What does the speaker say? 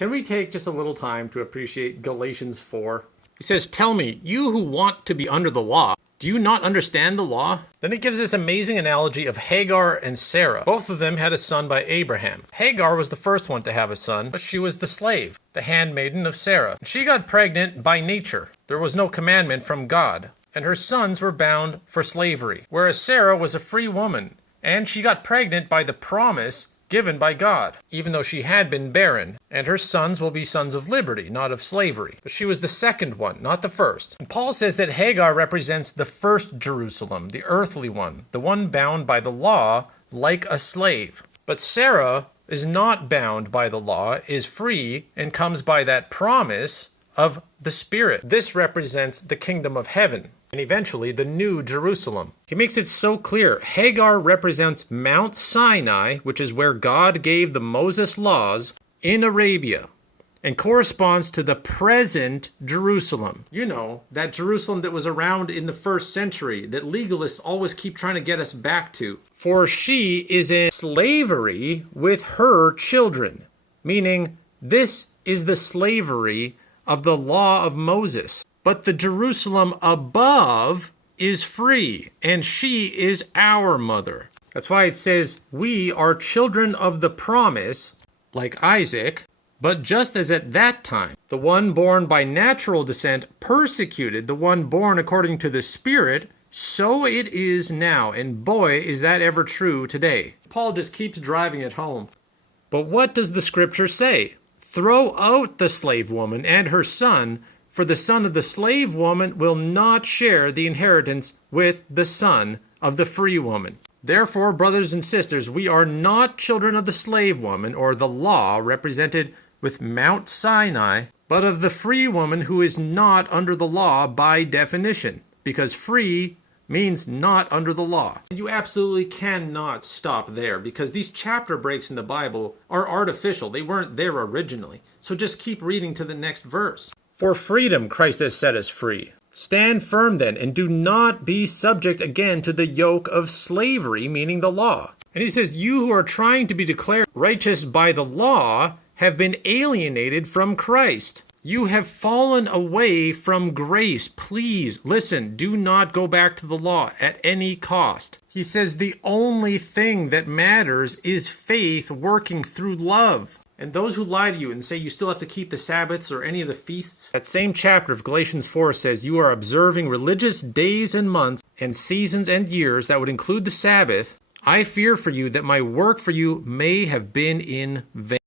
Can we take just a little time to appreciate Galatians 4? He says, "Tell me, you who want to be under the law, do you not understand the law?" Then it gives this amazing analogy of Hagar and Sarah. Both of them had a son by Abraham. Hagar was the first one to have a son, but she was the slave, the handmaiden of Sarah. She got pregnant by nature. There was no commandment from God, and her sons were bound for slavery. Whereas Sarah was a free woman, and she got pregnant by the promise given by God, even though she had been barren, and her sons will be sons of liberty, not of slavery. But she was the second one, not the first. And Paul says that Hagar represents the first Jerusalem, the earthly one, the one bound by the law like a slave. But Sarah is not bound by the law, is free, and comes by that promise of the Spirit. This represents the kingdom of heaven, and eventually the new Jerusalem. He makes it so clear. Hagar represents Mount Sinai, which is where God gave the Moses laws in Arabia, and corresponds to the present Jerusalem. You know, that Jerusalem that was around in the first century, that legalists always keep trying to get us back to. For she is in slavery with her children, meaning this is the slavery of the law of Moses. But the Jerusalem above is free, and she is our mother. That's why it says, we are children of the promise, like Isaac, but just as at that time, the one born by natural descent persecuted the one born according to the Spirit, so it is now, and boy, is that ever true today. Paul just keeps driving it home. But what does the scripture say? Throw out the slave woman and her son, for the son of the slave woman will not share the inheritance with the son of the free woman. Therefore, brothers and sisters, we are not children of the slave woman, or the law represented with Mount Sinai, but of the free woman who is not under the law by definition, because free means not under the law. You absolutely cannot stop there, because these chapter breaks in the Bible are artificial. They weren't there originally. So just keep reading to the next verse. For freedom Christ has set us free. Stand firm then, and do not be subject again to the yoke of slavery, meaning the law. And he says, you who are trying to be declared righteous by the law have been alienated from Christ. You have fallen away from grace. Please, listen, do not go back to the law at any cost. He says the only thing that matters is faith working through love. And those who lie to you and say you still have to keep the Sabbaths or any of the feasts, that same chapter of Galatians 4 says you are observing religious days and months and seasons and years that would include the Sabbath. I fear for you that my work for you may have been in vain.